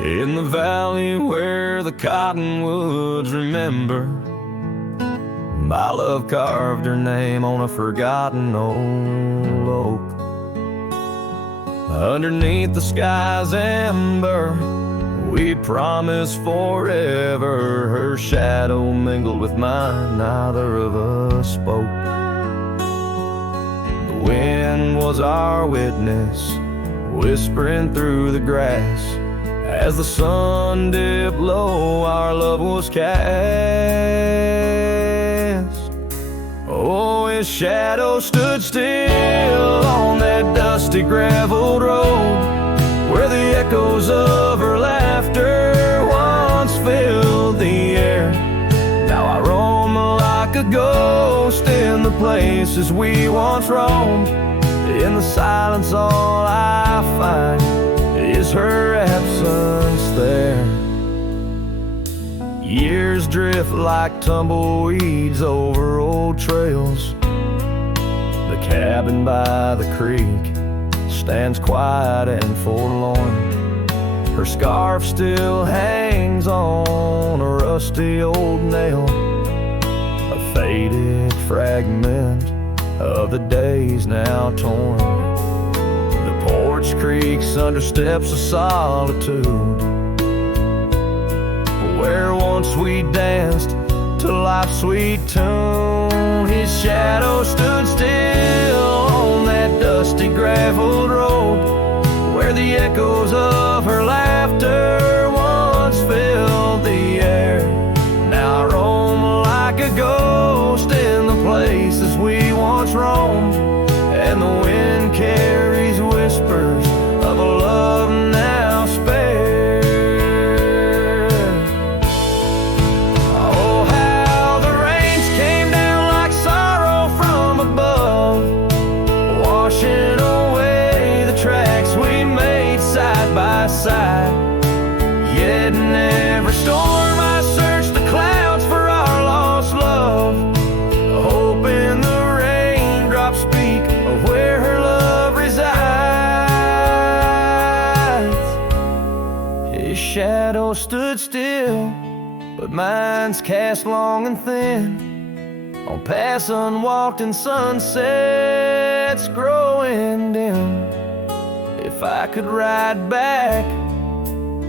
In the valley where the cottonwoods remember, my love carved her name on a forgotten old oak. Underneath the sky's amber, we promised forever. Her shadow mingled with mine, neither of us spoke. The wind was our witness, whispering through the grass. As the sun dipped low, our love was cast. Oh, his shadow stood still on that dusty graveled road, where the echoes of her laughter once filled the air. Now I roam like a ghost in the places we once roamed. In the silence all I find is her absence there. Years drift like tumbleweeds over old trails. The cabin by the creek stands quiet and forlorn. Her scarf still hangs on a rusty old nail, a faded fragment of the days now torn. The porch creaks under steps of solitude, where once we danced to life's sweet tune. His shadow stood still on that dusty graveled road, where the echoes of her laughter once filled the air. Now I roam like a ghost in the places we once roamed, and the wind carries whispers of a love now spared. Oh, how the rains came down like sorrow from above, washing away the tracks we made side by side. Yet in every storm I searched the clouds for our lost love, hoping the raindrops speak of where her love resides. His shadow stood still, but mine's cast long and thin on paths unwalked and sunsets growing dim. If I could ride back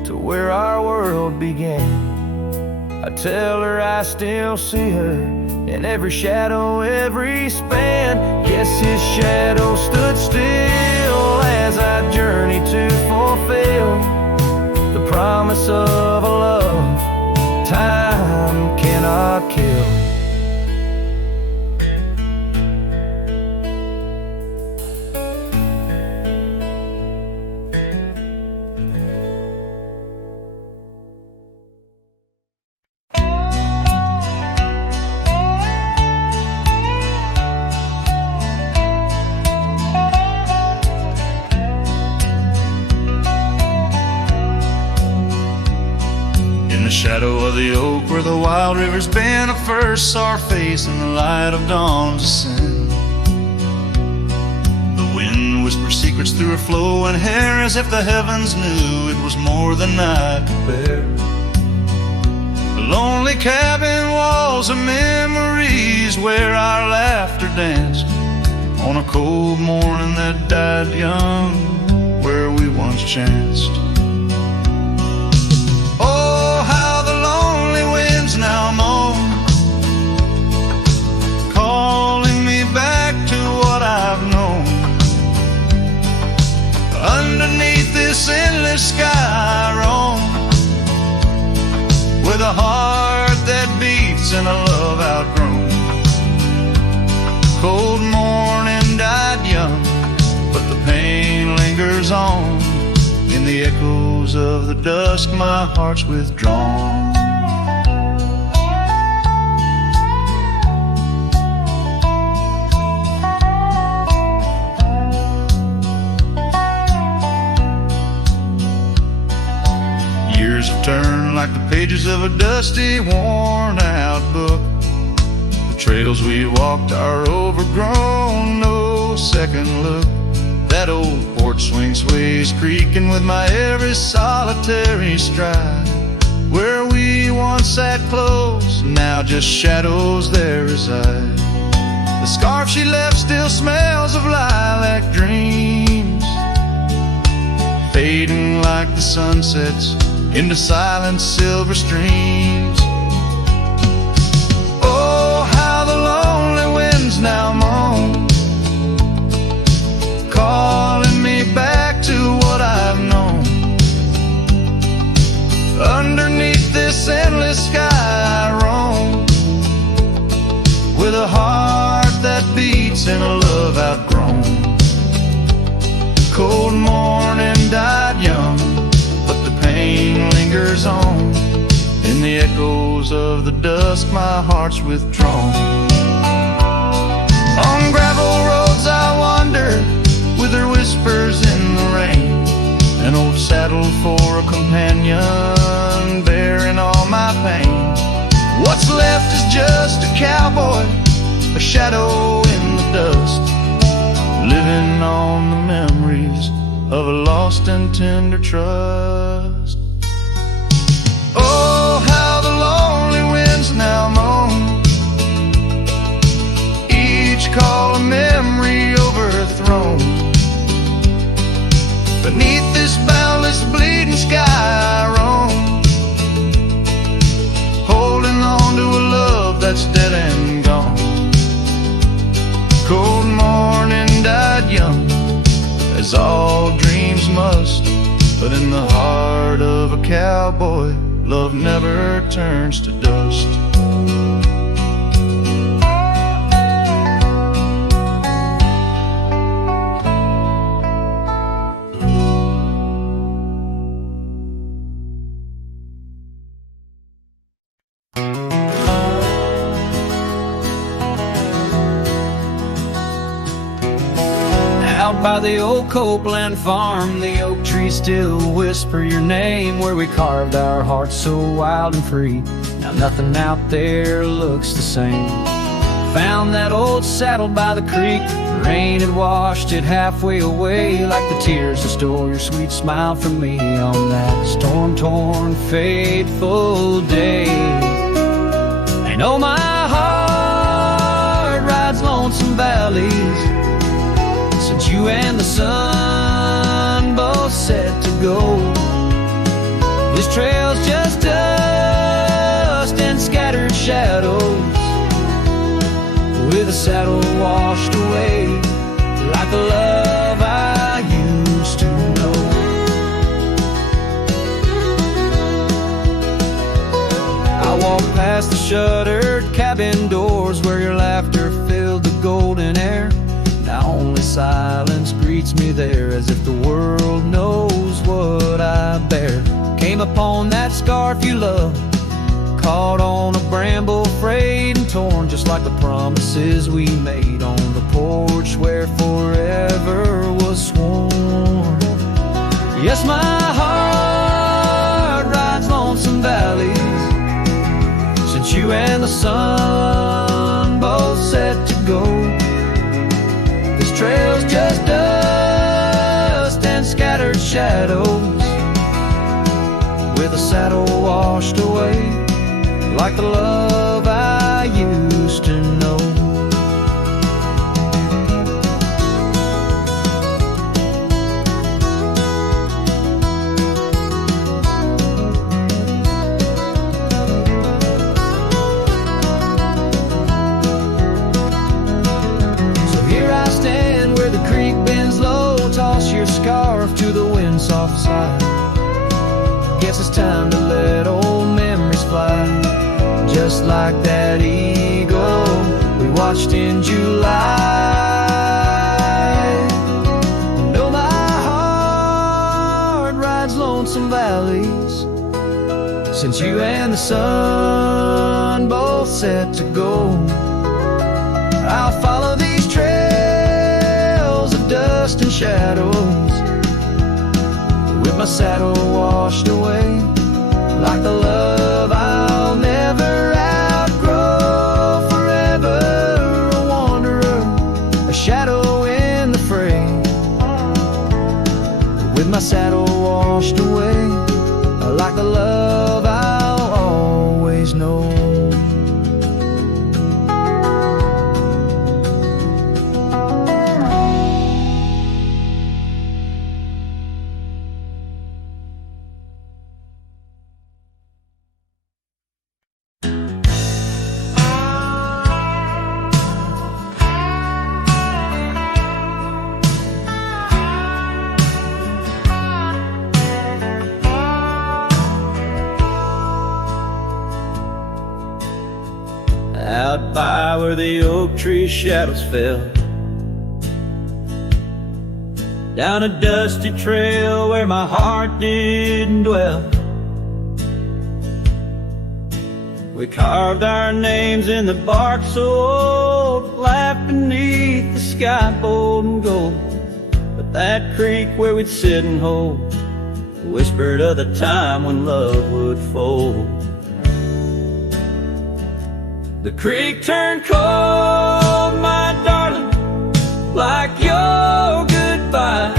to where our world began, I tell her I still see her in every shadow, every span. Yes, his shadow stood still as I journeyed to fulfill the promise of a love time cannot kill. Shadow of the oak where the wild rivers bend, I first saw her face in the light of dawn's ascent. The wind whispered secrets through her flowing hair, as if the heavens knew it was more than I could bear. The lonely cabin walls of memories where our laughter danced on a cold morning that died young, where we once chanced. Now moan, calling me back to what I've known. Underneath this endless sky I roam, with a heart that beats and a love outgrown. Cold morning died young, but the pain lingers on. In the echoes of the dusk my heart's withdrawn. Turn like the pages of a dusty, worn-out book. The trails we walked are overgrown, no second look. That old porch swing sways creaking with my every solitary stride. Where we once sat close, now just shadows there reside. The scarf she left still smells of lilac dreams, fading like the sunsets into silent silver streams. Oh, how the lonely winds now moan, calling me back to what I've known. Underneath this endless sky I roam, with a heart that beats and a love outgrown. Cold morning died young, but the pain lingers on. In the echoes of the dusk my heart's withdrawn. On gravel roads I wander, with her whispers in the rain. An old saddle for a companion, bearing all my pain. What's left is just a cowboy, a shadow in the dust, living on the memories of a lost and tender trust. Oh, how the lonely winds now moan, each call a memory overthrown. Beneath this boundless bleeding sky I roam, holding on to a love that's dead and gone. Cold morning died young, as all dreams must, but in the heart of a cowboy, love never turns to dust. Out by the old Copeland farm, the oak trees still whisper your name. Where we carved our hearts so wild and free, now nothing out there looks the same. Found that old saddle by the creek, the rain had washed it halfway away. Like the tears that stole your sweet smile from me on that storm-torn, fateful day. And oh, my heart rides lonesome valleys, since you and the sun both set to go. This trail's just dust and scattered shadows, with a saddle washed away, like the love I used to know. I walk past the shuttered cabin doors, where your laughter filled the golden air. Now only silence greets me there, as if the world knows what I bear. Came upon that scarf you love, caught on a bramble, frayed and torn, just like the promises we made on the porch where forever was sworn. Yes, my heart rides lonesome valleys, since you and the sun both set to go. This trail's just dust and scattered shadows, with a saddle washed away, like the love I used to know. So here I stand where the creek bends low, toss your scarf to the wind soft side. Guess it's time to let old memories fly, just like that eagle we watched in July. And oh, my heart rides lonesome valleys, since you and the sun both set to go. I'll follow these trails of dust and shadows, with my saddle washed away, like the love I'll never outgrow. Forever a wanderer, a shadow in the fray, where the oak tree shadows fell, down a dusty trail where my heart didn't dwell. We carved our names in the bark so old, laughed beneath the sky bold and gold. But that creek where we'd sit and hold whispered of the time when love would fold. The creek turned cold, my darling, like your goodbye.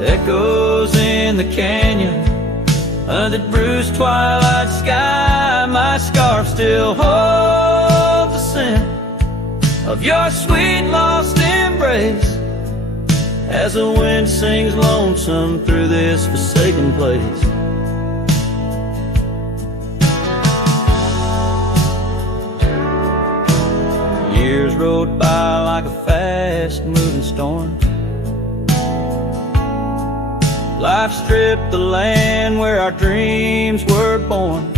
Echoes in the canyon, under the bruised twilight sky. My scarf still holds the scent of your sweet lost embrace, as the wind sings lonesome through this forsaken place. Years rode by like a fast-moving storm. Life stripped the land where our dreams were born.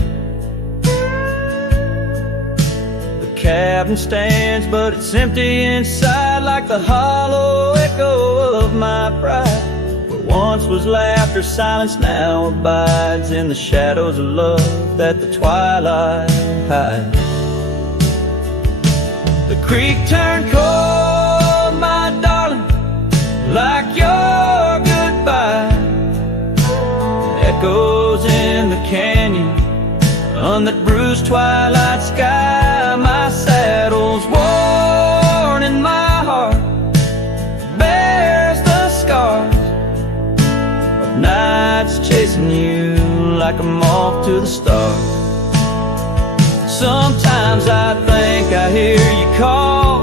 The cabin stands, but it's empty inside, like the hollow echo of my pride. Where once was laughter, silence now abides in the shadows of love that the twilight hides. The creek turned cold, my darling, like your goodbye. Echoes in the canyon, on that bruised twilight sky. My saddle's worn and my heart bears the scars of nights chasing you like a moth to the stars. Sometimes I think I hear you call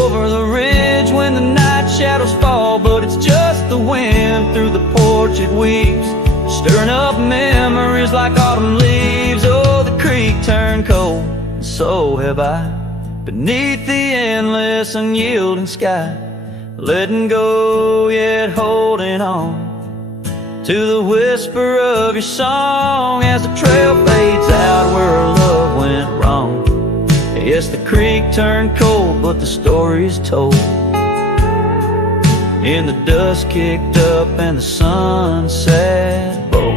over the ridge when the night shadows fall, but it's just the wind through the porch it weeps, stirring up memories like autumn leaves. Oh, the creek turned cold, and so have I, beneath the endless unyielding sky. Letting go yet holding on to the whisper of your song, as the trail fades out where our love went wrong. Yes, the creek turned cold, but the story's told, and the dust kicked up and the sunset bold.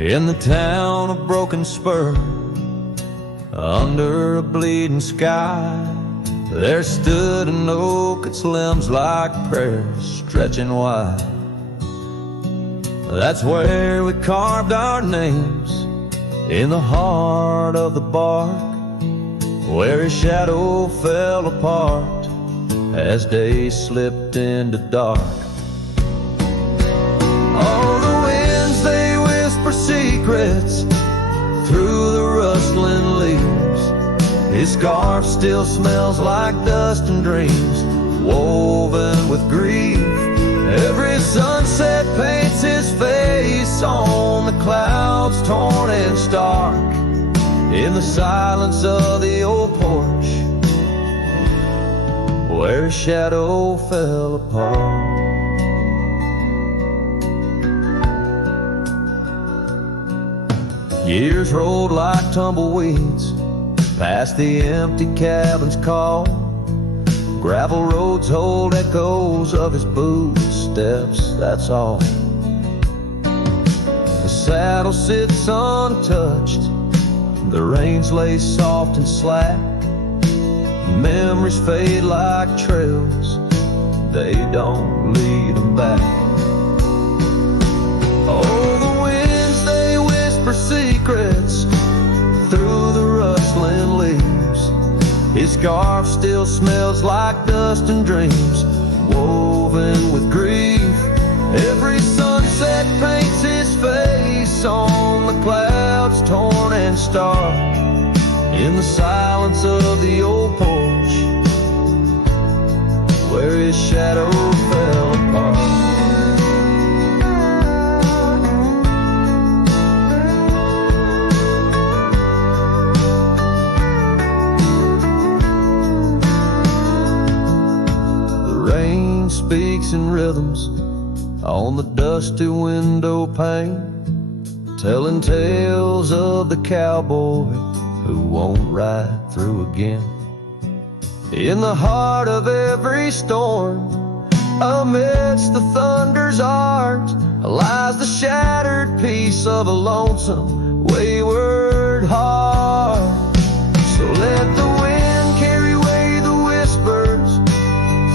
In the town of Broken Spur, under a bleeding sky, there stood an oak, its limbs like prayers stretching wide. That's where we carved our names, in the heart of the bark, where his shadow fell apart as day slipped into dark. Secrets through the rustling leaves. His scarf still smells like dust and dreams, woven with grief. Every sunset paints his face on the clouds, torn and stark, in the silence of the old porch, where his shadow fell apart. Years rolled like tumbleweeds past the empty cabin's call. Gravel roads hold echoes of his footsteps, that's all. The saddle sits untouched, the reins lay soft and slack. Memories fade like trails, they don't lead them back. Oh, the winds, they whisper secrets through the rustling leaves. His scarf still smells like dust and dreams, woven with grief. Every sunset sunset paints his face on the clouds, torn and stark. In the silence of the old porch, where his shadow fell apart. Speaks in rhythms on the dusty window pane, telling tales of the cowboy who won't ride through again. In the heart of every storm, amidst the thunder's arch, lies the shattered piece of a lonesome, wayward heart. So let the wind carry away the whispers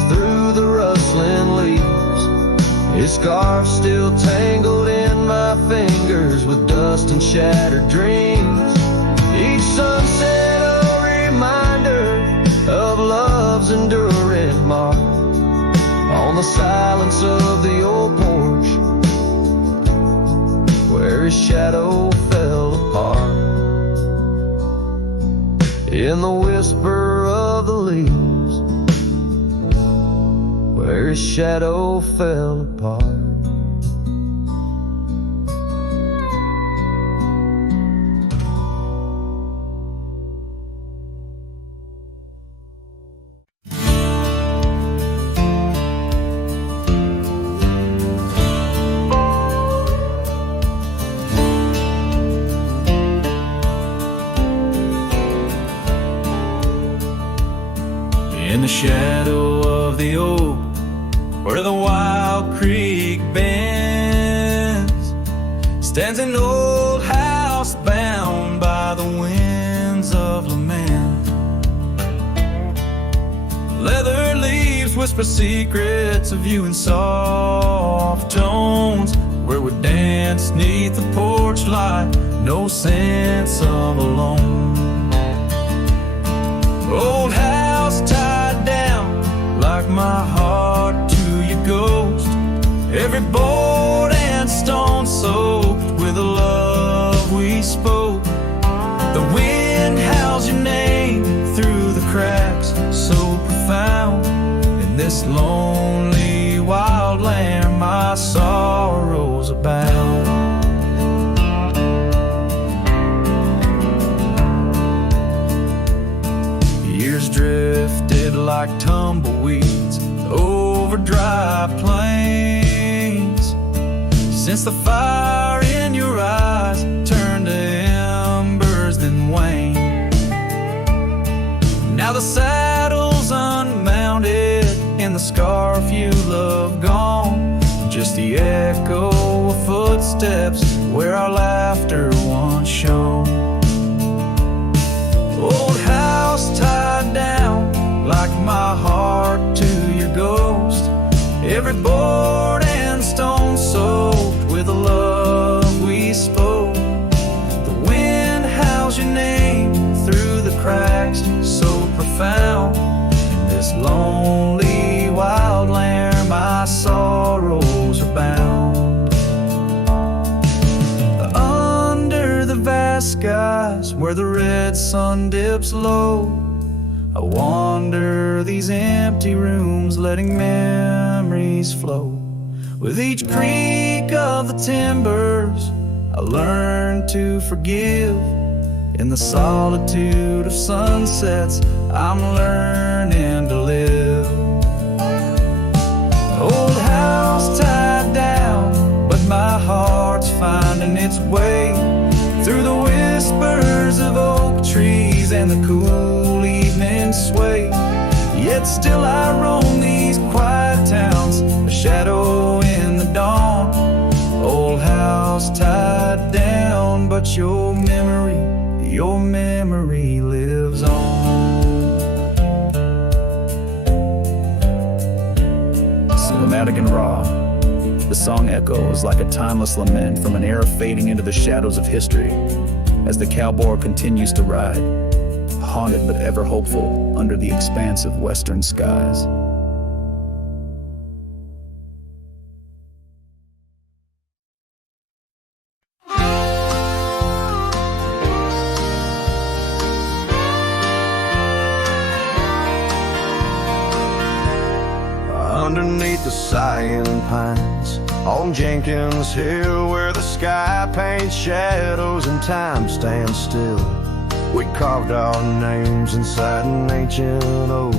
through the rustling leaves. His scarf still tangled in my fingers with dust and shattered dreams. Each sunset a reminder of love's enduring mark on the silence of the old porch, where his shadow fell apart. In the whisper of the leaves, where his shadow fell apart. In the shadow of the oak, where the wild creek bends, stands an old house bound by the winds of lament. Leather leaves whisper secrets of you in soft tones, where we dance neath the porch light, no sense of alone. Old house tied down like my heart to your ghost, every board and stone soaked with the love we spoke. The wind howls your name through the cracks, so profound. In this lonely wild land my sorrows abound. Years drifted like tumbleweeds over dry plains, since the fire in your eyes turned to embers then waned. Now the saddle's unmounted and the scarf you love gone, just the echo of footsteps where our laughter once shone. Old house tied down like my heart to your ghost, every board and stone soaked with the love we spoke. The wind howls your name through the cracks, so profound. In this lonely wild land my sorrows are bound. Under the vast skies where the red sun dips low, I wander these empty rooms, letting memories flow. With each creak of the timbers I learn to forgive. In the solitude of sunsets I'm learning to live. Old house tied down, but my heart's finding its way through the whispers of oak trees and the cool evening sway. Yet still I roam these quiet towns, a shadow in the dawn. Old house tied down, but your memory lives on. Cinematic and raw, the song echoes like a timeless lament from an era fading into the shadows of history as the cowboy continues to ride, haunted but ever hopeful under the expansive western skies. underneath the sighing pines on Jenkins Hill, where the sky paints shadows and time stands still. We carved our names inside an ancient oak,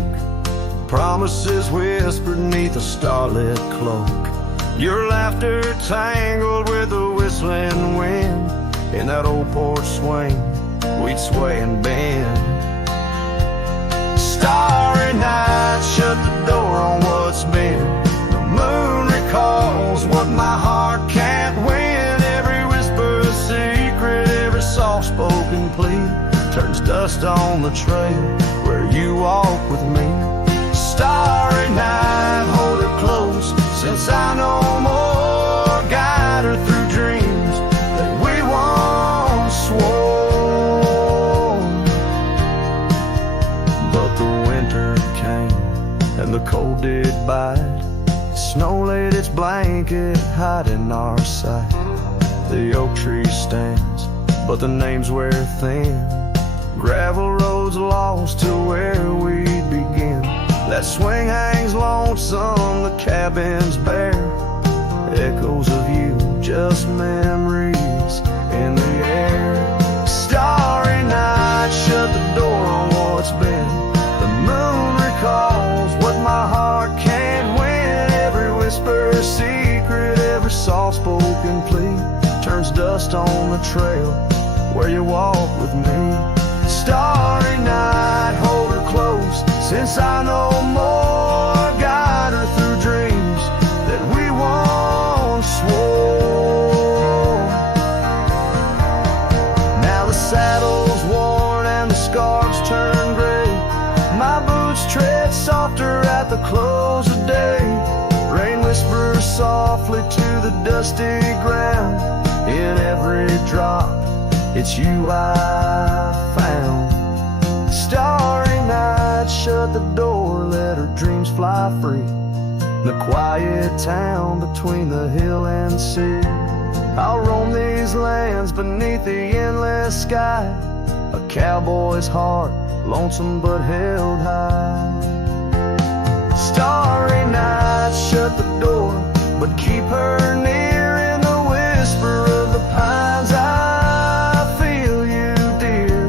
promises whispered neath a starlit cloak. Your laughter tangled with the whistling wind. In that old porch swing, we'd sway and bend. Starry night, shut the door on what's been. The moon recalls what my heart can't win. Every whisper a secret, every soft-spoken plea turns dust on the trail where you walk with me. Starry night, hold her close, since I know more. Guide her through dreams that we once swore. But the winter came and the cold did bite. Snow laid its blanket, hiding our sight. The oak tree stands, but the names wear thin. Gravel roads lost to where we'd begin. That swing hangs lonesome, the cabin's bare. Echoes of you, just memories in the air. Starry night, shut the door on what's been. The moon recalls what my heart can't win. Every whisper a secret, every soft-spoken plea turns dust on the trail where you walk with me. Starry night, hold her close, since I know more. Guide her through dreams that we once swore. Now the saddle's worn and the scarves turn gray. My boots tread softer at the close of day. Rain whispers softly to the dusty ground. In every drop, it's you I found. Starry night, shut the door, let her dreams fly free. The quiet town between the hill and sea. I'll roam these lands beneath the endless sky. A cowboy's heart, lonesome but held high. Starry night, shut the door, but keep her near. In the whisper of the pines, I feel you, dear.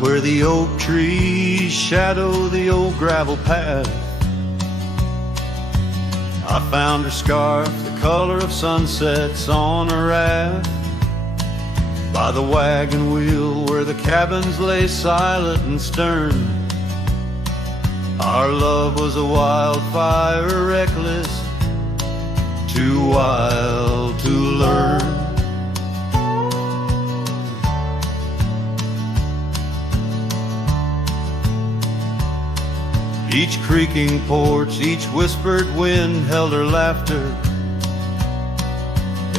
Where the oak trees shadow the old gravel path, I found her scarf, the color of sunsets on a raft. By the wagon wheel where the cabins lay silent and stern, our love was a wildfire, reckless, too wild to learn. Each creaking porch, each whispered wind held her laughter.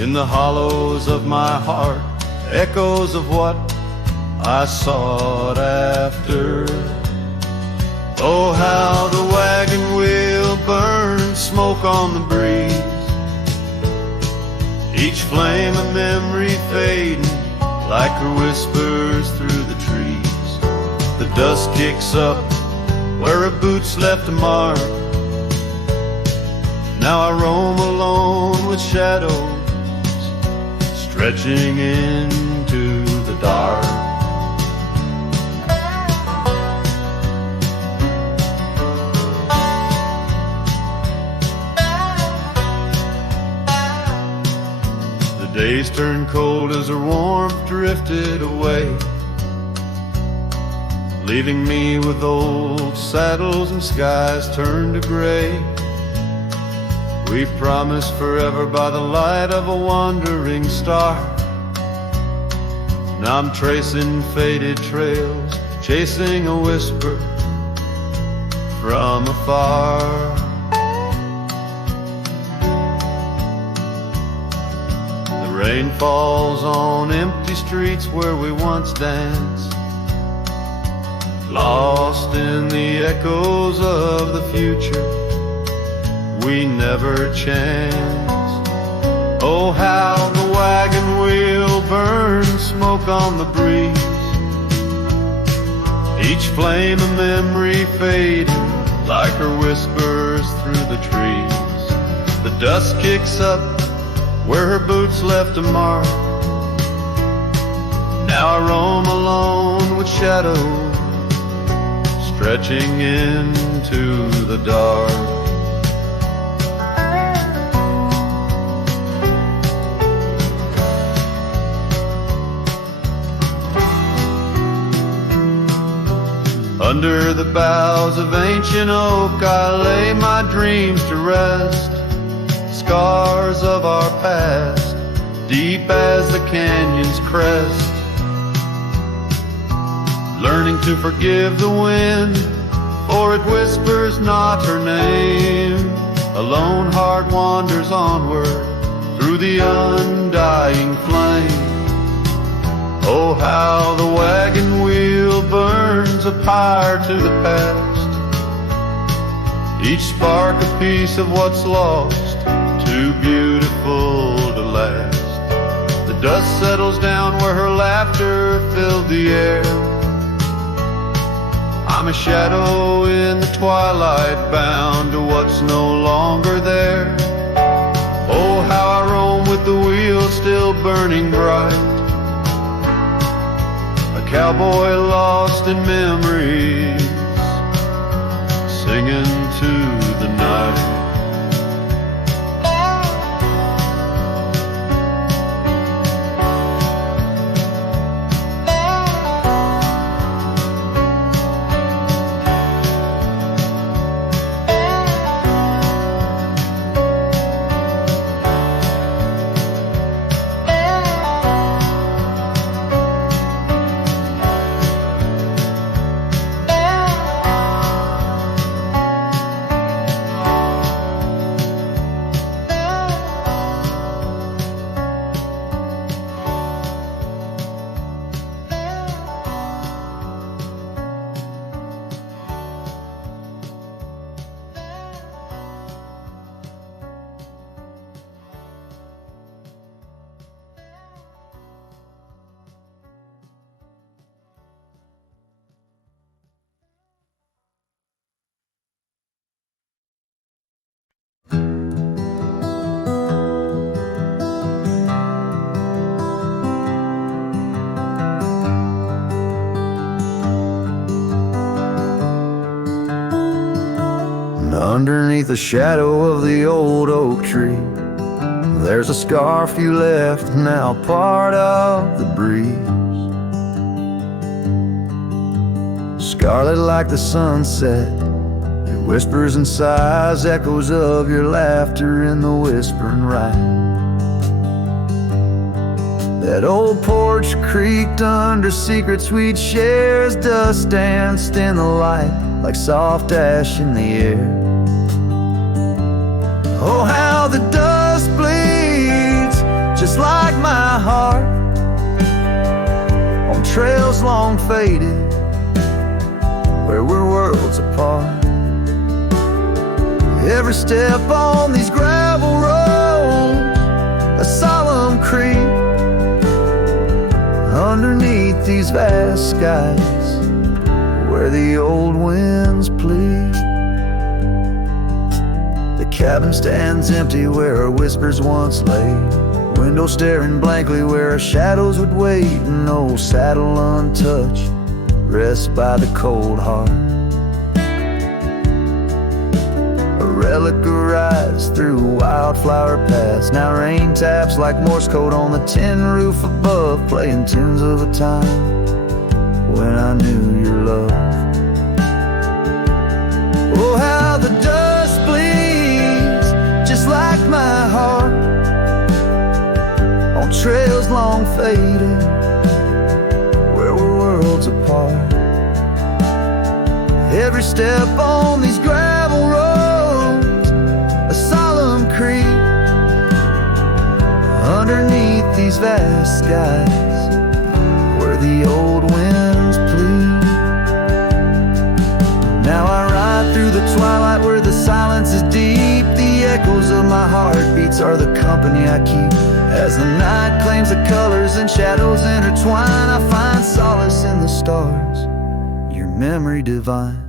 In the hollows of my heart, echoes of what I sought after. Oh, how the wagon wheel burned, smoke on the breeze. Each flame a memory fading, like her whispers through the trees. The dust kicks up where her boots left a mark. Now I roam alone with shadows stretching into the dark. The days turned cold as her warmth drifted away, leaving me with old saddles and skies turned to gray. We promised forever by the light of a wandering star. Now I'm tracing faded trails, chasing a whisper from afar. Rain falls on empty streets where we once danced, lost in the echoes of the future we never chanced. Oh, how the wagon wheel burns smoke on the breeze, each flame a memory fading like her whispers through the trees. The dust kicks up where her boots left a mark. Now I roam alone with shadows stretching into the dark. Under the boughs of ancient oak I lay my dreams to rest, scars of our past, deep as the canyon's crest. Learning to forgive the wind, for it whispers not her name. A lone heart wanders onward through the undying flame. Oh, how the wagon wheel burns a pyre to the past, each spark a piece of what's lost, too beautiful to last. The dust settles down where her laughter filled the air. I'm a shadow in the twilight, bound to what's no longer there. Oh, how I roam with the wheel still burning bright, a cowboy lost in memories, singing to the night. Underneath the shadow of the old oak tree, there's a scarf you left, now part of the breeze. Scarlet like the sunset, it whispers and sighs, echoes of your laughter in the whispering rhyme. That old porch creaked under secrets we'd share as dust danced in the light like soft ash in the air. Oh, how the dust bleeds just like my heart on trails long faded where we're worlds apart. Every step on these gravel roads, a solemn creep underneath these vast skies where the old winds plead. The cabin stands empty where our whispers once lay, window staring blankly where our shadows would wait. An old saddle untouched rests by the cold heart, a relic arrives through wildflower paths. Now rain taps like Morse code on the tin roof above, playing tunes of a time when I knew your love. Oh, how the dust bleeds just like my heart on trails long faded where we're worlds apart. Every step on these gravel roads, a solemn creep underneath these skies where the old winds plead. Now I ride through the twilight where the silence is deep. The echoes of my heartbeats are the company I keep. As the night claims the colors and shadows intertwine, I find solace in the stars, your memory divine.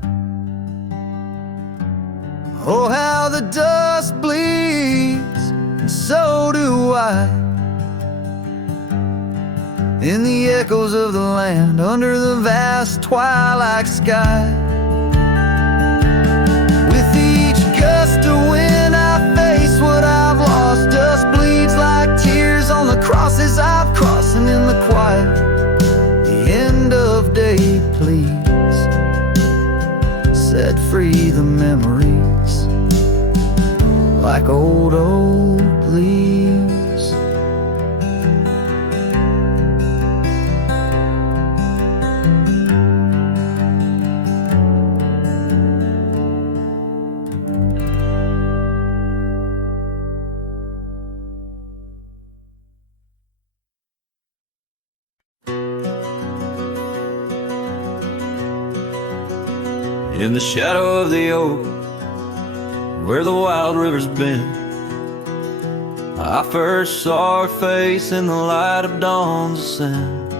Oh, how the dust bleeds, and so do I, in the echoes of the land under the vast twilight sky. With each gust of wind I face what I've lost. Dust bleeds like tears on the crosses I've crossed. And in the quiet, the end of day please set free the memories like old leaves. In the shadow of the oak, where the wild river's been, I first saw her face in the light of dawn's ascent.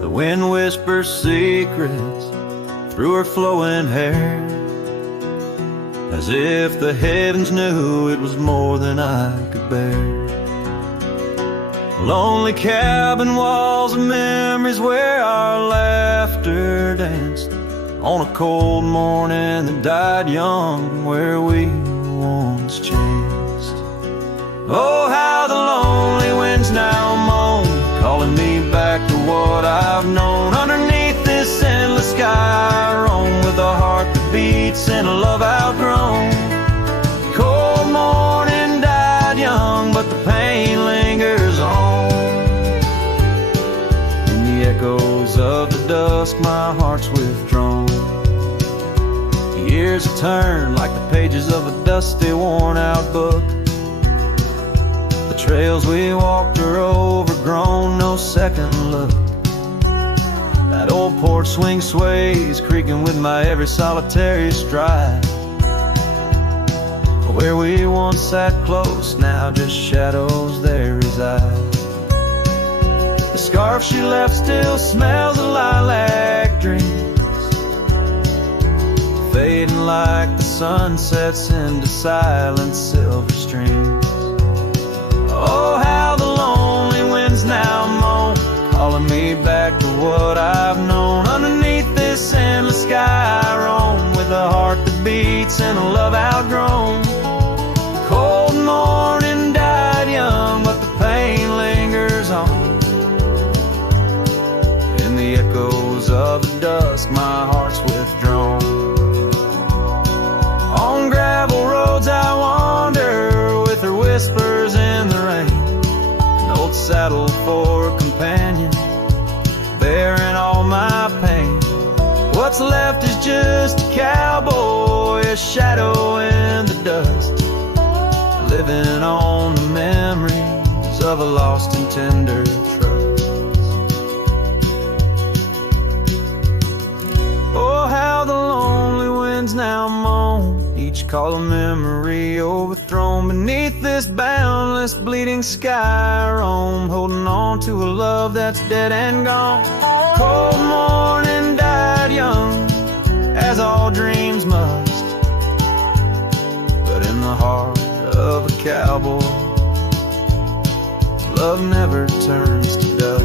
The wind whispers secrets through her flowing hair, as if the heavens knew it was more than I could bear. Lonely cabin walls of memories where our laughter danced on a cold morning that died young, where we once chanced. Oh, how the lonely winds now moan, calling me back to what I've known. Underneath this endless sky I roam, with a heart that beats and a love outgrown. Cold morning died young, but the pain lingers on. In the echoes of the dusk my heart's withdrawn. Years have turned like the pages of a dusty, worn-out book. The trails we walked are overgrown, no second look. That old porch swing sways, creaking with my every solitary stride. Where we once sat close, now just shadows there reside. The scarf she left still smells of lilac dreams, fading like the sun sets into silent silver streams. Oh, how the lonely winds now moan, calling me back to what I've known. Underneath this endless sky I roam, with a heart that beats and a love outgrown. Cold morning died young, but the pain lingers on. In the echoes of the dusk my heart's withdrawn. On gravel roads I wander, with her whispers in the rain. An old saddle for a companion, bearing all my pain. What's left is just a cowboy, a shadow in the dust, living on the memories of a lost and tender trust. Oh, how the lonely winds now moan, each call a memory overthrown. Beneath this boundless bleeding sky I roam, holding on to a love that's dead and gone. Cold morning died young, as all dreams must, but in the heart of a cowboy, love never turns to dust.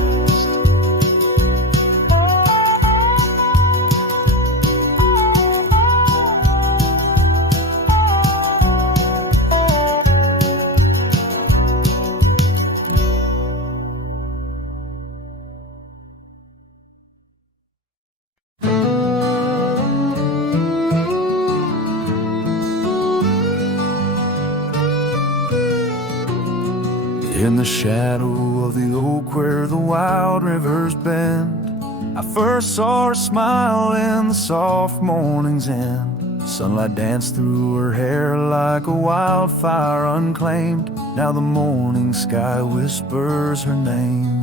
In the shadow of the oak where the wild rivers bend, I first saw her smile in the soft morning's end. Sunlight danced through her hair like a wildfire unclaimed. Now the morning sky whispers her name.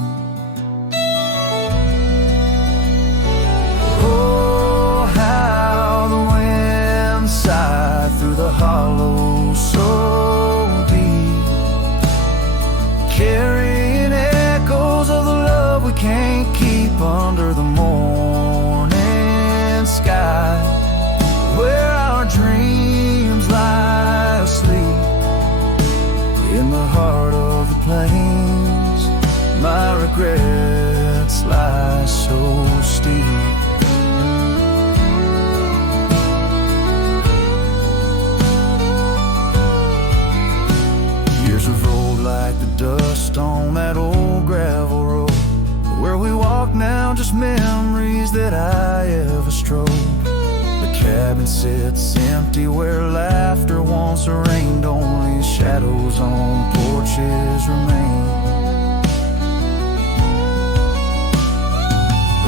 Oh, how the wind sighed through the hollow so deep, carrying echoes of the love we can't keep under the morning sky, where our dreams lie asleep in the heart of the plains. My regrets lie so steep. Years have rolled like the dust on that old gravel road. Where we walk now, just memories that I ever strode. The cabin sits empty where laughter once reigned. Only shadows on porches remain.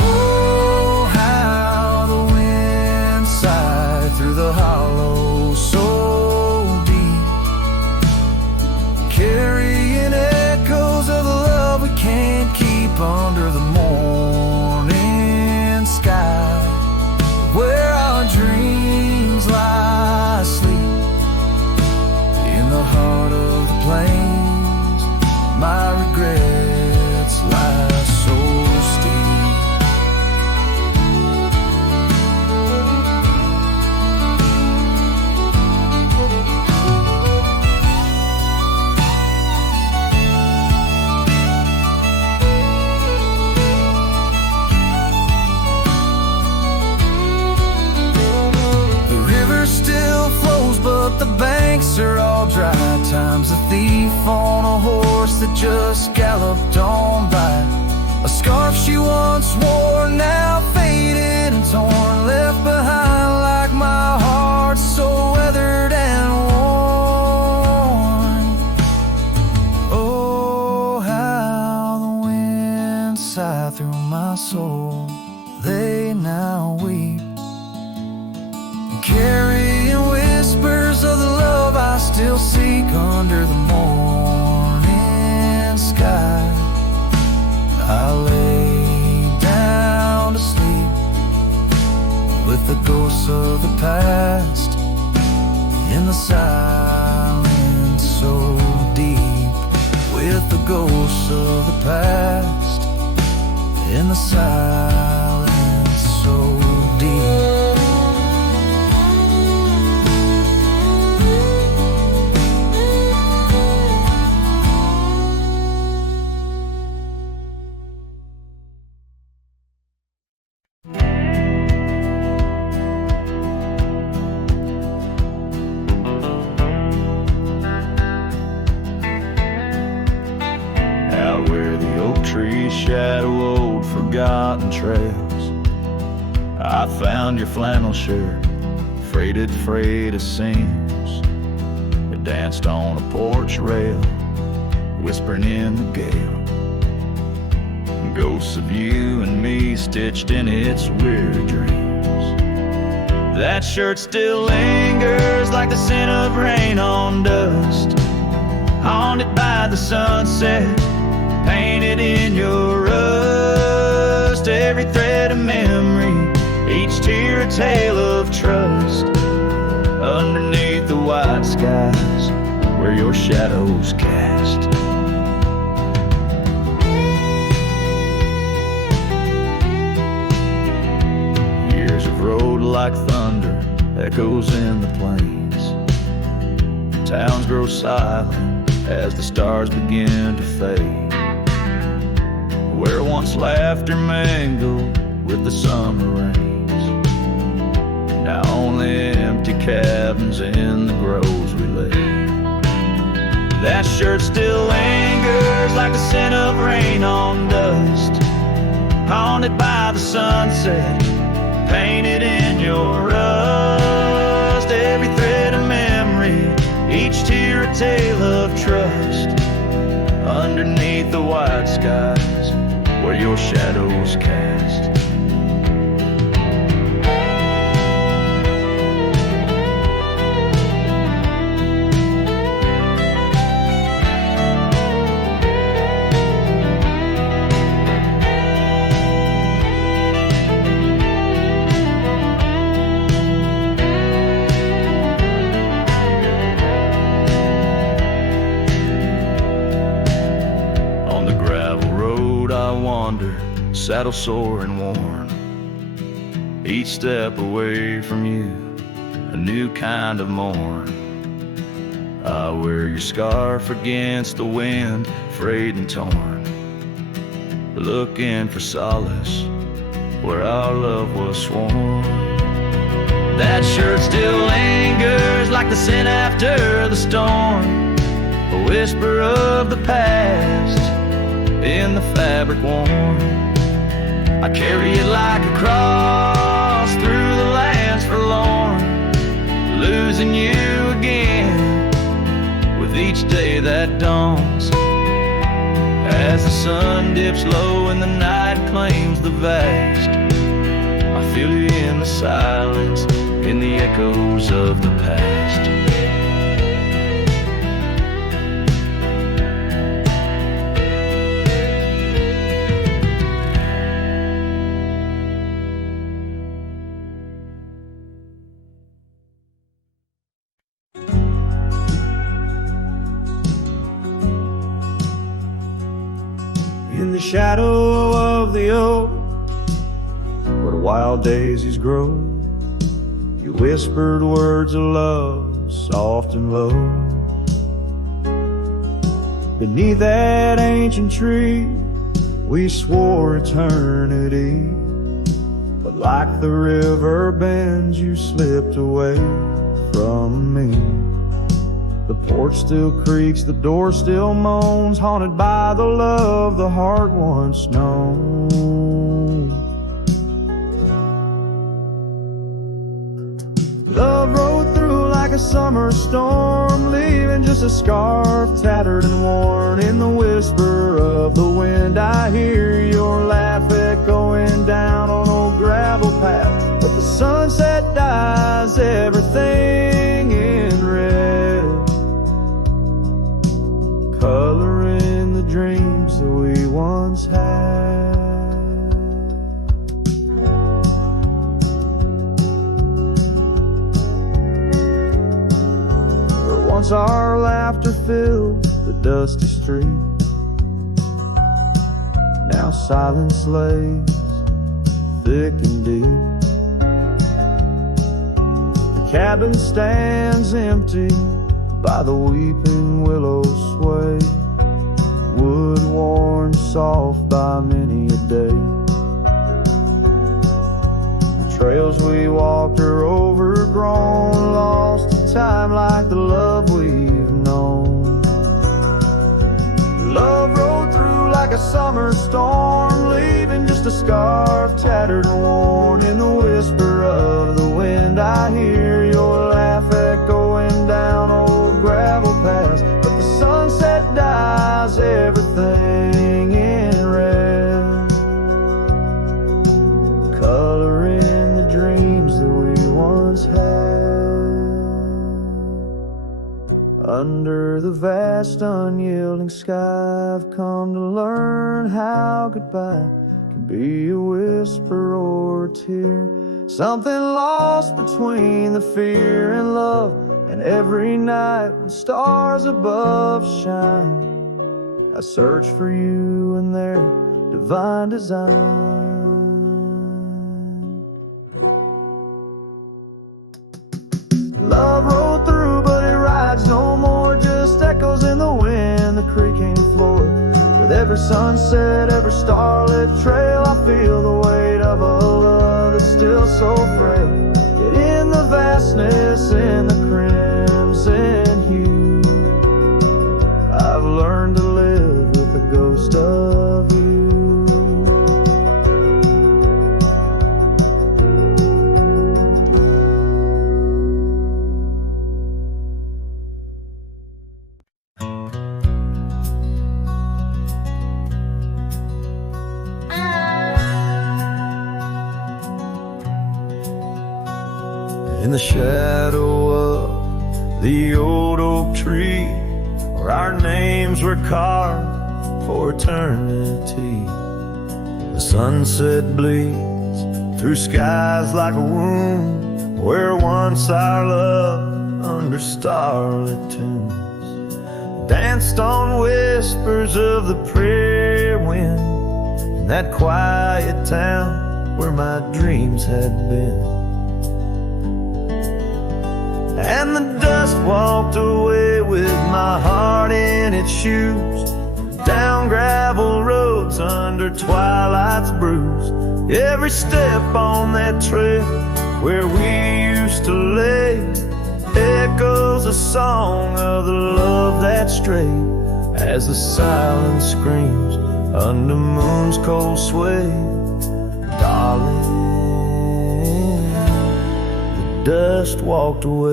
Oh, how the wind sighed through the hollow so deep, carrying echoes of the love we can't keep under the morning sky, where our dreams lie asleep in the heart of the plains. My regrets lie so steep. Still flows, but the banks are all dry. Time's a thief on a horse that just galloped on by. A scarf she once wore, now faded and torn, left behind like my heart, so weathered and worn. Oh, how the wind sighed through my soul. They now weep, carrying whispers of the love I still seek under the morning sky. I lay down to sleep with the ghosts of the past in the silence so deep, with the ghosts of the past in the silence so deep. Shadow old forgotten trails, I found your flannel shirt, freighted freight of seams. It danced on a porch rail, whispering in the gale. Ghosts of you and me stitched in its weird dreams. That shirt still lingers like the scent of rain on dust, haunted by the sunset, painted in your rust. Every thread of memory, each tear a tale of trust. Underneath the white skies where your shadows cast. Years have rolled like thunder, echoes in the plains. Towns grow silent as the stars begin to fade. Where once laughter mingled with the summer rains, now only empty cabins in the groves we lay. That shirt still lingers like the scent of rain on dust, haunted by the sunset, painted in your rust. Every thread of memory, each tear a tale of trust. Underneath the white skies where your shadows cast. saddle sore and worn. Each step away from you, a new kind of morn. I wear your scarf against the wind, frayed and torn, looking for solace where our love was sworn. That shirt still lingers like the scent after the storm, a whisper of the past in the fabric worn. I carry it like a cross through the lands forlorn, losing you again with each day that dawns. As the sun dips low and the night claims the vast, I feel you in the silence, in the echoes of the past. In the shadow of the oak, where wild daisies grow, you whispered words of love, soft and low. Beneath that ancient tree, we swore eternity, but like the river bends, you slipped away from me. The porch still creaks, the door still moans, haunted by the love the heart once known. Love rode through like a summer storm, leaving just a scarf tattered and worn. In the whisper of the wind, I hear your laugh echoing down on old gravel paths. But the sunset dyes everything in red, coloring the dreams that we once had. Where once our laughter filled the dusty street, now silence lays thick and deep. The cabin stands empty by the weeping willow sway, wood worn soft by many a day. The trails we walked are overgrown, lost to time like the love we've known. Love rode through like a summer storm, leaving just a scarf tattered and worn. In the whisper of the wind, I hear your laugh echoing down old gravel paths. But the sunset dyes everything in red, coloring the dreams that we once had. Under the vast unyielding sky, I've come to learn how goodbye can be a whisper or a tear, something lost between the fear and love. And every night when stars above shine, I search for you in their divine design. Love rolled through, but it rides no more, just echoes in the wind, the creaking floor. With every sunset, every starlit trail, I feel the weight of a love that's still so frail. Yet in the vastness, in the crimson hue, I've learned to live with the ghost of you. In the shadow of the old oak tree, where our names were carved for eternity, the sunset bleeds through skies like a wound, where once our love under starlit tunes danced on whispers of the prairie wind. that quiet town where my dreams had been. And the dust walked away with my heart in its shoes, down gravel roads under twilight's bruise. Every step on that trail where we used to lay echoes a song of the love that strayed, as the silence screams under moon's cold sway. Darling, the dust walked away.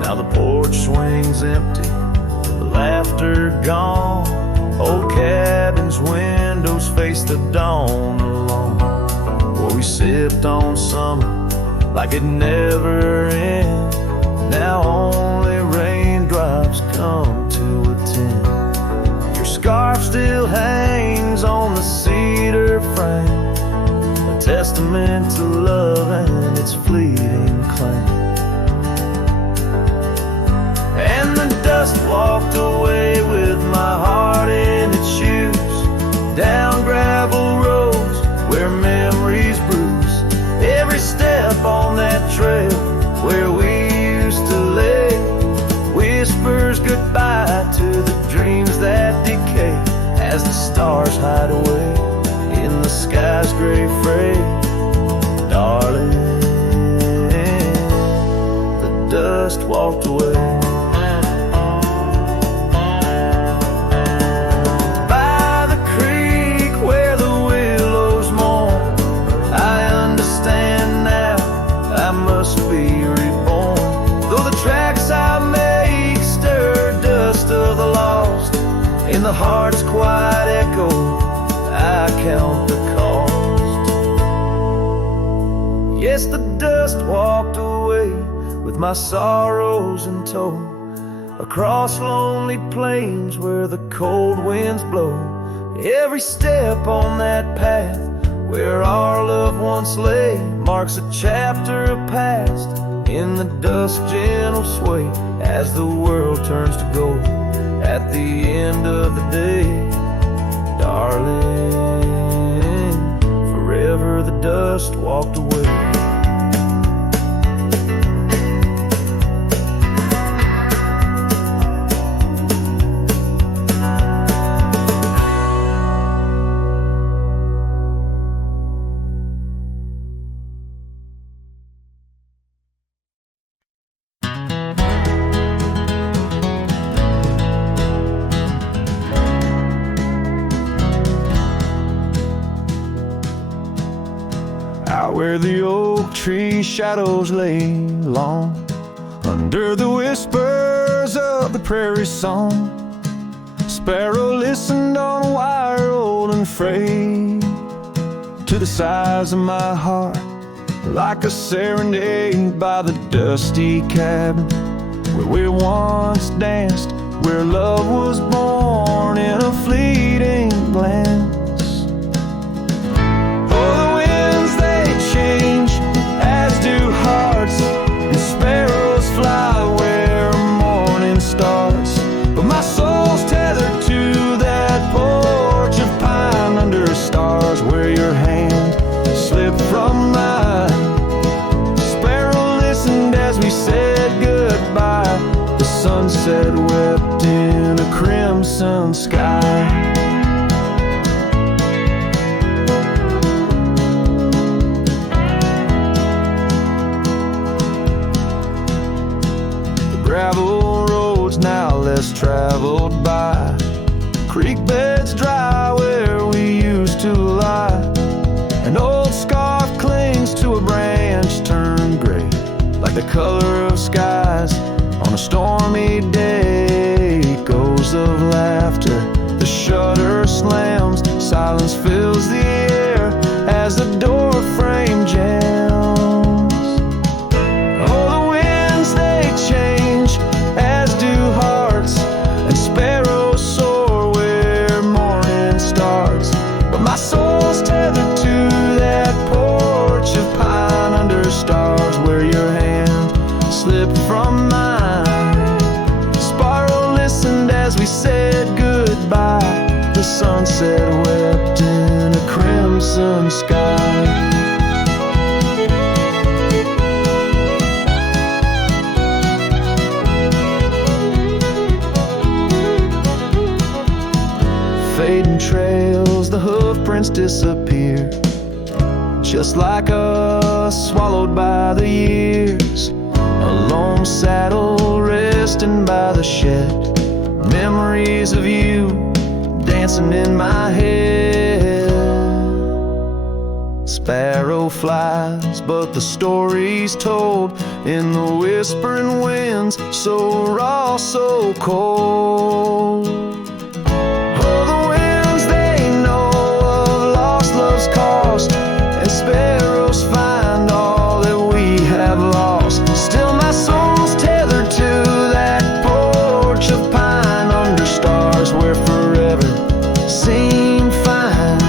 Now the porch swings empty, the laughter gone. Old cabin's windows face the dawn alone, where we sipped on summer like it never ends. Now only raindrops come to attend. Your scarf still hangs on the cedar frame, a testament to love and its fleeting claim. And the dust walked away with my heart in its shoes, down gravel roads where memories bruise. Every step on that trail where we used to lay whispers goodbye to the dreams that decay, as the stars hide away in the sky's gray fray. Darling, the dust walked away. In the heart's quiet echo, I count the cost. Yes, the dust walked away with my sorrows in tow, across lonely plains where the cold winds blow. Every step on that path where our love once lay marks a chapter of past in the dusk's gentle sway, as the world turns to gold at the end of the day. Darling, forever the dust walked away. Where the oak tree shadows lay long, under the whispers of the prairie song, sparrow listened on a wire old and frayed to the sighs of my heart, like a serenade by the dusty cabin where we once danced, where love was born in a fleeting glance. As do hearts, and sparrows fly where morning starts. But my soul's tethered to that porch of pine under stars, where your hand slipped from mine. Sparrow listened as we said goodbye. The sunset wept in a crimson sky. Gravel roads now less traveled by, creek beds dry where we used to lie. An old scarf clings to a branch turned gray, like the color of skies on a stormy day. Echoes of laughter, the shutter slams, silence fills the air as the door frame jams. As do hearts, and sparrows soar where morning starts. But my soul's tethered to that porch of pine under stars, where your hand slipped from mine. Sparrow listened as we said goodbye. sunset wept in a crimson sky. Fading trails, the hoof prints disappear, just like us, swallowed by the years. A lone saddle resting by the shed, memories of you dancing in my head. Sparrow flies, but the story's told in the whispering winds, so raw, so cold. Cost, and sparrows find all that we have lost. Still my soul's tethered to that porch of pine under stars where forever seemed fine.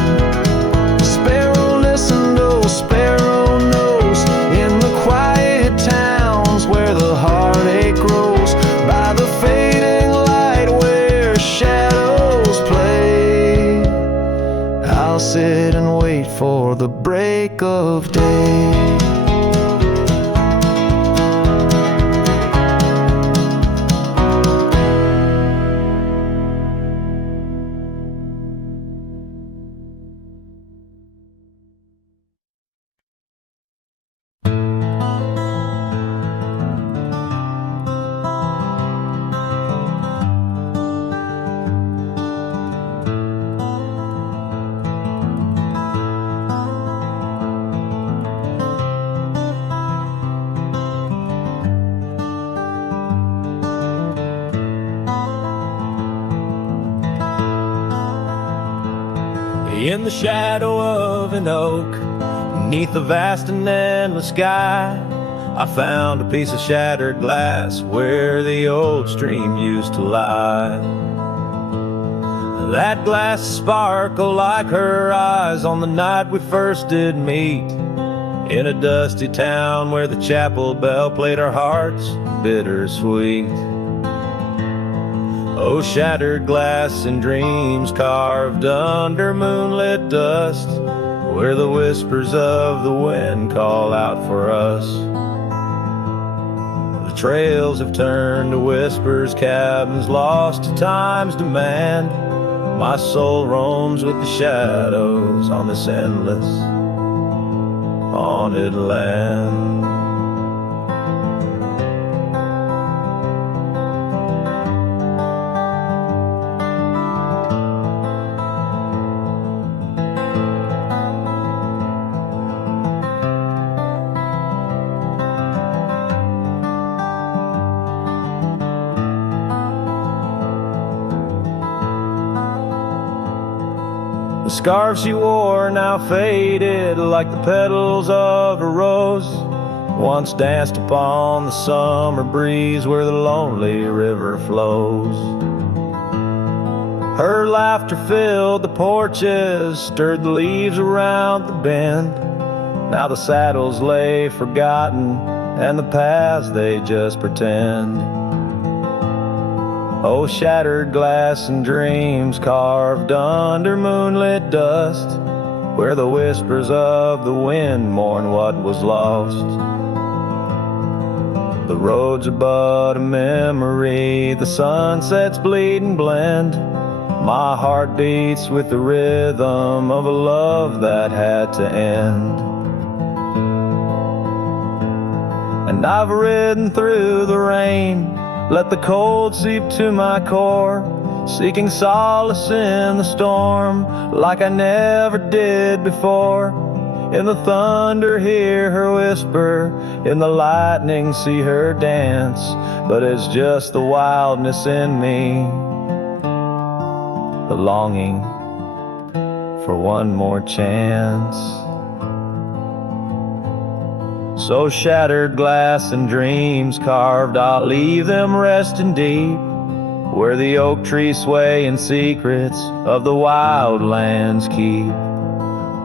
Sparrow listened, oh sparrow knows, in the quiet towns where the heartache grows, by the fading light where shadows play. I'll sit and wait for the break of day. In the shadow of an oak, beneath the vast and endless sky, I found a piece of shattered glass where the old stream used to lie. That glass sparkled like her eyes on the night we first did meet, in a dusty town where the chapel bell played our hearts bittersweet. Oh, shattered glass and dreams carved under moonlit dust, where the whispers of the wind call out for us. The trails have turned to whispers, cabins lost to time's demand. My soul roams with the shadows on this endless haunted land. The scarf she wore now faded like the petals of a rose, once danced upon the summer breeze where the lonely river flows. Her laughter filled the porches, stirred the leaves around the bend. Now the saddles lay forgotten, and the paths they just pretend. Oh, shattered glass and dreams carved under moonlit dust, where the whispers of the wind mourn what was lost. The roads are but a memory, the sunsets bleed and blend. My heart beats with the rhythm of a love that had to end. And I've ridden through the rain, let the cold seep to my core, seeking solace in the storm like I never did before. In the thunder hear her whisper, in the lightning see her dance, but it's just the wildness in me, the longing for one more chance. So shattered glass and dreams carved, I'll leave them resting deep, where the oak trees sway and secrets of the wild lands keep.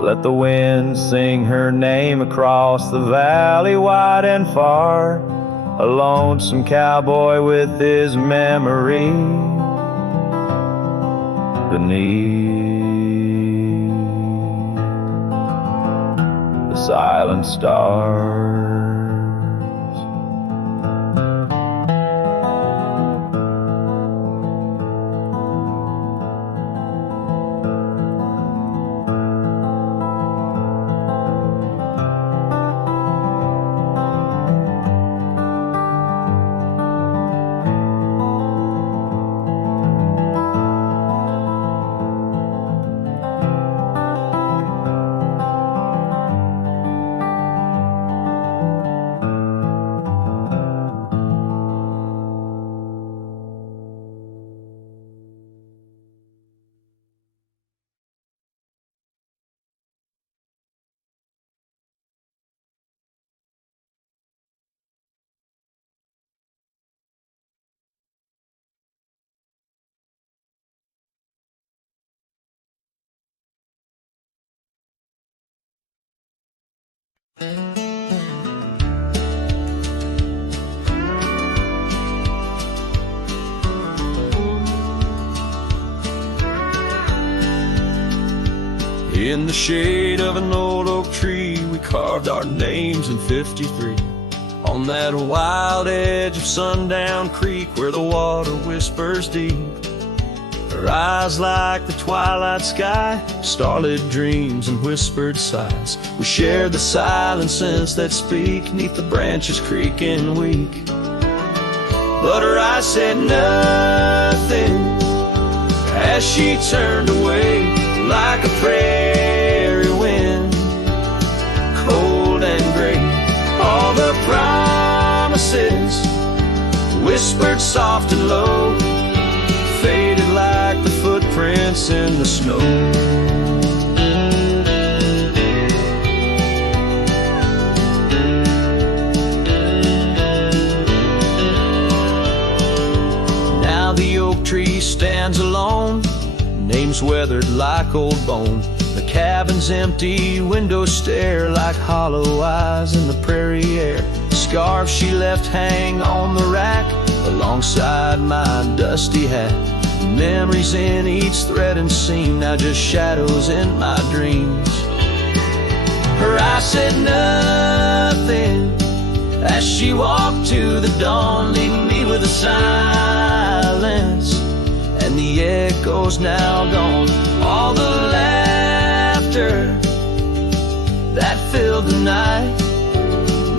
Let the wind sing her name across the valley wide and far, a lonesome cowboy with his memory. beneath the silent stars. In the shade of an old oak tree, we carved our names in 53. On that wild edge of Sundown Creek where the water whispers deep. Her eyes like the twilight sky, starlit dreams and whispered sighs. We shared the silent scents that speak neath the branches creaking weak. But her eyes said nothing as she turned away like a prairie wind, cold and gray. All the promises whispered soft and low faded like the footprints in the snow. Now the oak tree stands alone, names weathered like old bone. The cabin's empty, windows stare like hollow eyes in the prairie air. Scarves she left hang on the rack alongside my dusty hat. Memories in each thread and seam, now just shadows in my dreams. Her eyes said nothing as she walked to the dawn, leaving me with a silence and the echoes now gone. All the laughter that filled the night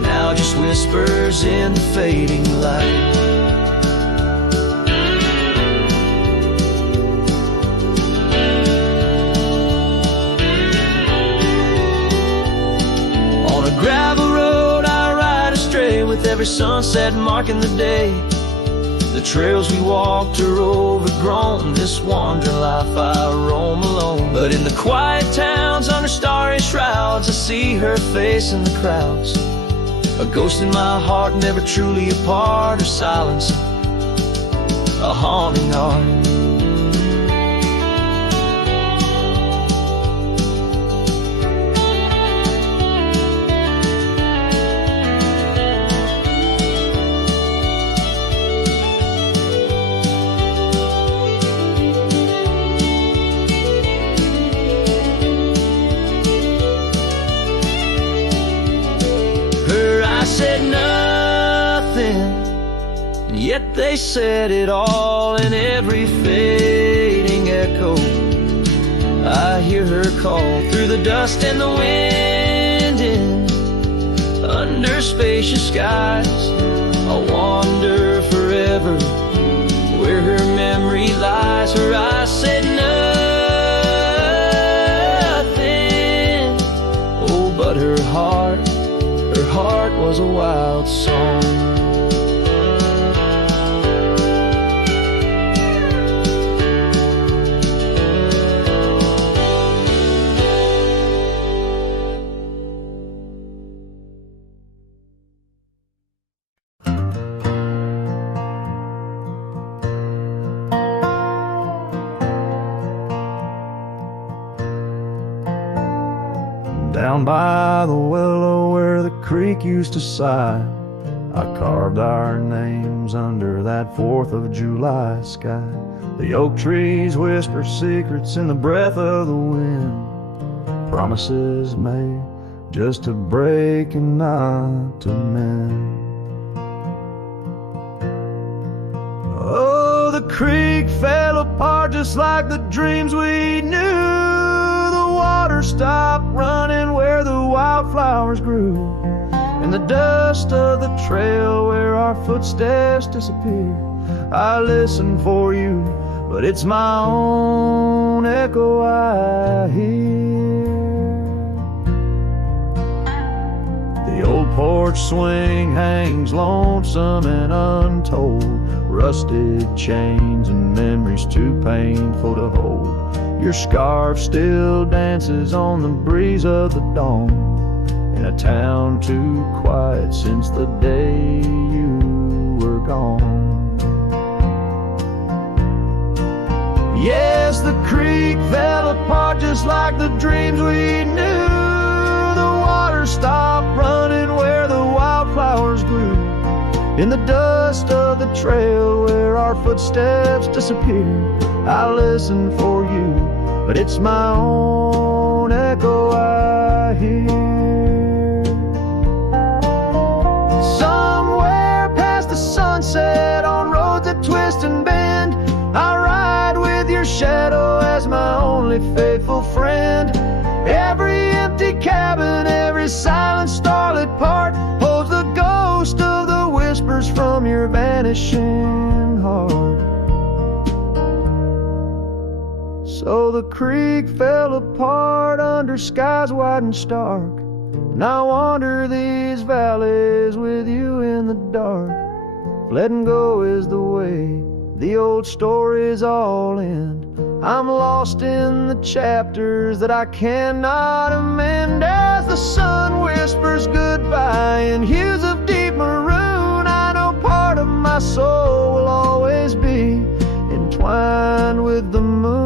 now just whispers in the fading light. On a gravel road I ride astray, with every sunset marking the day. The trails we walked are overgrown, this wandering life I roam alone. But in the quiet towns under starry shrouds, I see her face in the crowds. A ghost in my heart, never truly apart, her silence a haunting art. Said nothing, yet they said it all. In every fading echo I hear her call, through the dust and the wind, in under spacious skies I'll wander forever where her memory lies. Her eyes said nothing, oh, but her heart was a wild song. Down by the willow where the creek used to sigh, I carved our names under that 4th of July sky. The oak trees whisper secrets in the breath of the wind, promises made just to break and not to mend. Oh, the creek fell apart just like the dreams we knew. The water stopped running where the wildflowers grew. In the dust of the trail where our footsteps disappear, I listen for you, but it's my own echo I hear. The old porch swing hangs lonesome and untold, rusted chains and memories too painful to hold. Your scarf still dances on the breeze of the dawn, in a town too quiet since the day you were gone. Yes, the creek fell apart just like the dreams we knew. The water stopped running where the wildflowers grew. In the dust of the trail where our footsteps disappear, I listen for you, but it's my own echo I hear. Somewhere past the sunset on roads that twist and bend, I ride with your shadow as my only faithful friend. Every empty cabin, every silent starlit part holds the ghost of the whispers from your vanishing heart. So the creek fell apart under skies wide and stark, and I wander these valleys with you in the dark. Letting go is the way the old stories all end. I'm lost in the chapters that I cannot amend. As the sun whispers goodbye in hues of deep maroon, I know part of my soul will always be entwined with the moon.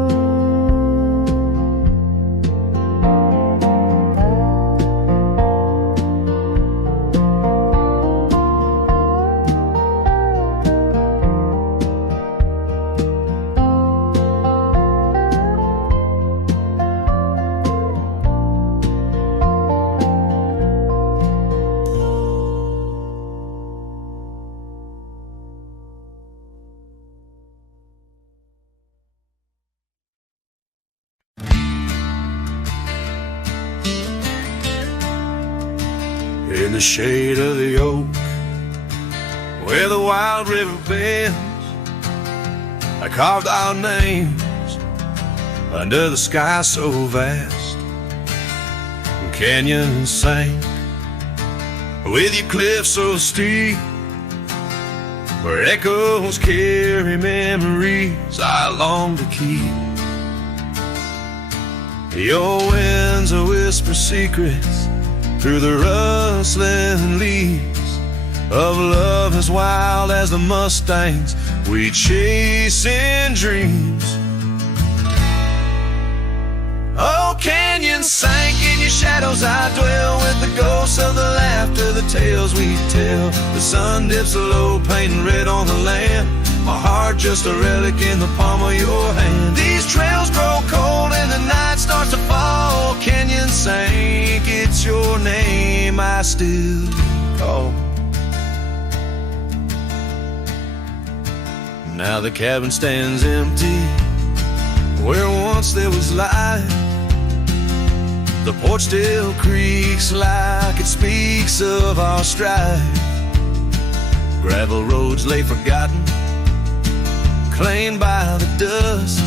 In the shade of the oak, where the wild river bends, I carved our names under the sky so vast. Canyons sank with your cliffs so steep, where echoes carry memories I long to keep. Your winds will whisper secrets through the rustling leaves of love as wild as the mustangs we chase in dreams. Oh, canyons sank in your shadows, I dwell with the ghosts of the laughter, the tales we tell. The sun dips low, painting red on the land, my heart just a relic in the palm of your hand. These trails grow cold and the night starts to fall. Canyon sank, it's your name I still call. Now the cabin stands empty where once there was light. The porch still creaks like it speaks of our strife. Gravel roads lay forgotten, claimed by the dust,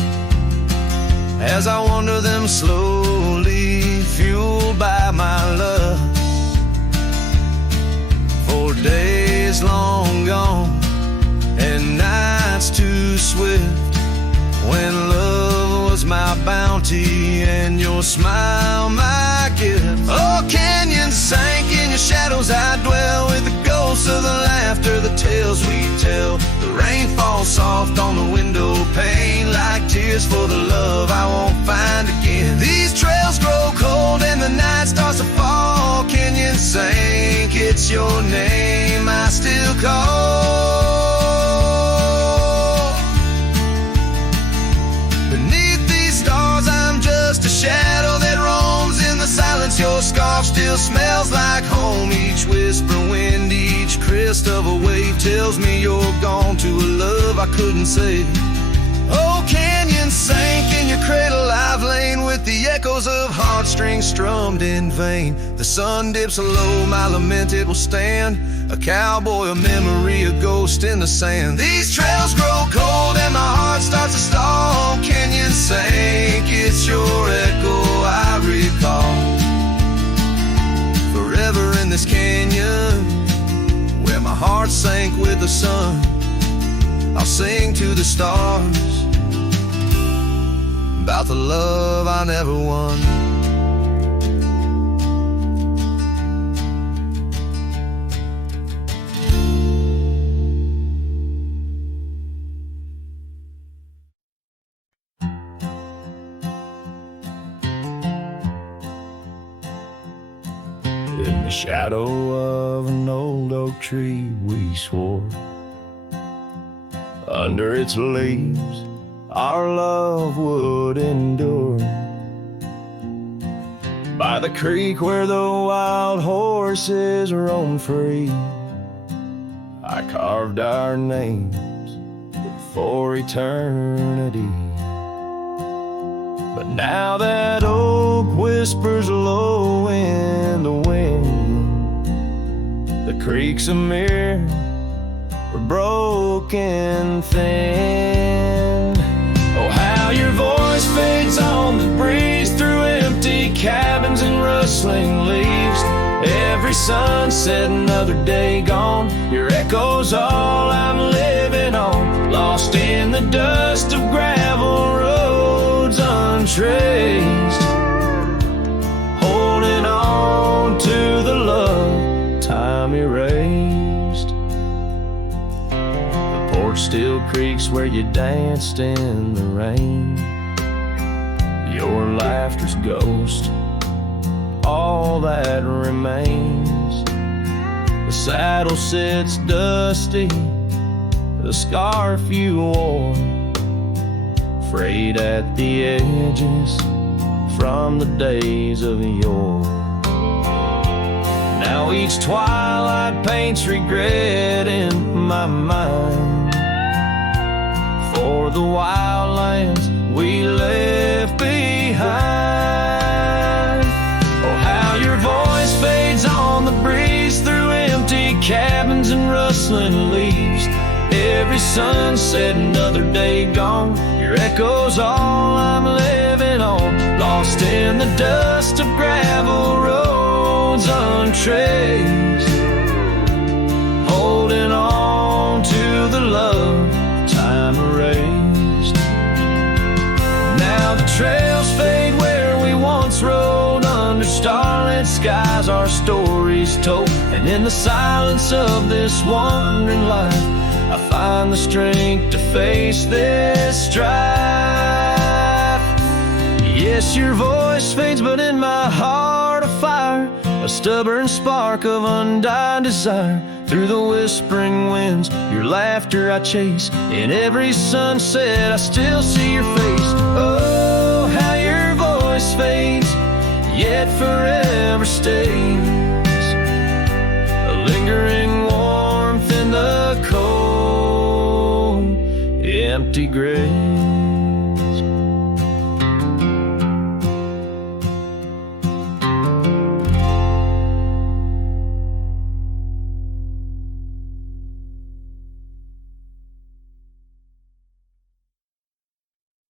as I wander them slowly, fueled by my lust. For days long gone and nights too swift, when love was my bounty and your smile my gift. Oh, canyons sank in your shadows, I dwell with the ghosts of the laughter, the tales we tell. The rain falls soft on the window pane like tears for the love I won't find again. These trails grow cold and the night starts to fall. Canyons sank, it's your name I still call. still smells like home. Each whisper wind, each crest of a wave tells me you're gone to a love I couldn't save. Oh, canyon sank in your cradle, I've lain with the echoes of heartstrings strummed in vain. The sun dips low, my lament it will stand, a cowboy, a memory, a ghost in the sand. These trails grow cold and my heart starts to stall. Canyon sank, it's your echo I recall. Forever in this canyon, where my heart sank with the sun, I'll sing to the stars about the love I never won. In the shadow of an old oak tree we swore, under its leaves our love would endure. By the creek where the wild horses roam free, I carved our names for eternity. But now that oak whispers low in the wind, the creek's a mirror, we're broken thin. Oh, how your voice fades on the breeze through empty cabins and rustling leaves. Every sunset, another day gone, your echo's all I'm living on. Lost in the dust of gravel roads untraced, holding on to the love time erased. The porch still creaks where you danced in the rain. Your laughter's ghost, all that remains. The saddle sits dusty, the scarf you wore, frayed at the edges from the days of yore. Now each twilight paints regret in my mind for the wild lands we left behind. Oh, how your voice fades on the breeze through empty cabins and rustling leaves. Every sunset, another day gone, your echo's all I'm living on. Lost in the dust of gravel roads untraced, holding on to the love time erased. Now the trails fade where we once rode, under starlit skies our stories told. And in the silence of this wandering life, I find the strength to face this strife. Yes, your voice fades, but in my heart a fire, a stubborn spark of undying desire. Through the whispering winds, your laughter I chase. In every sunset, I still see your face. Oh, how your voice fades, yet forever stays. A lingering warmth in the cold, empty grave.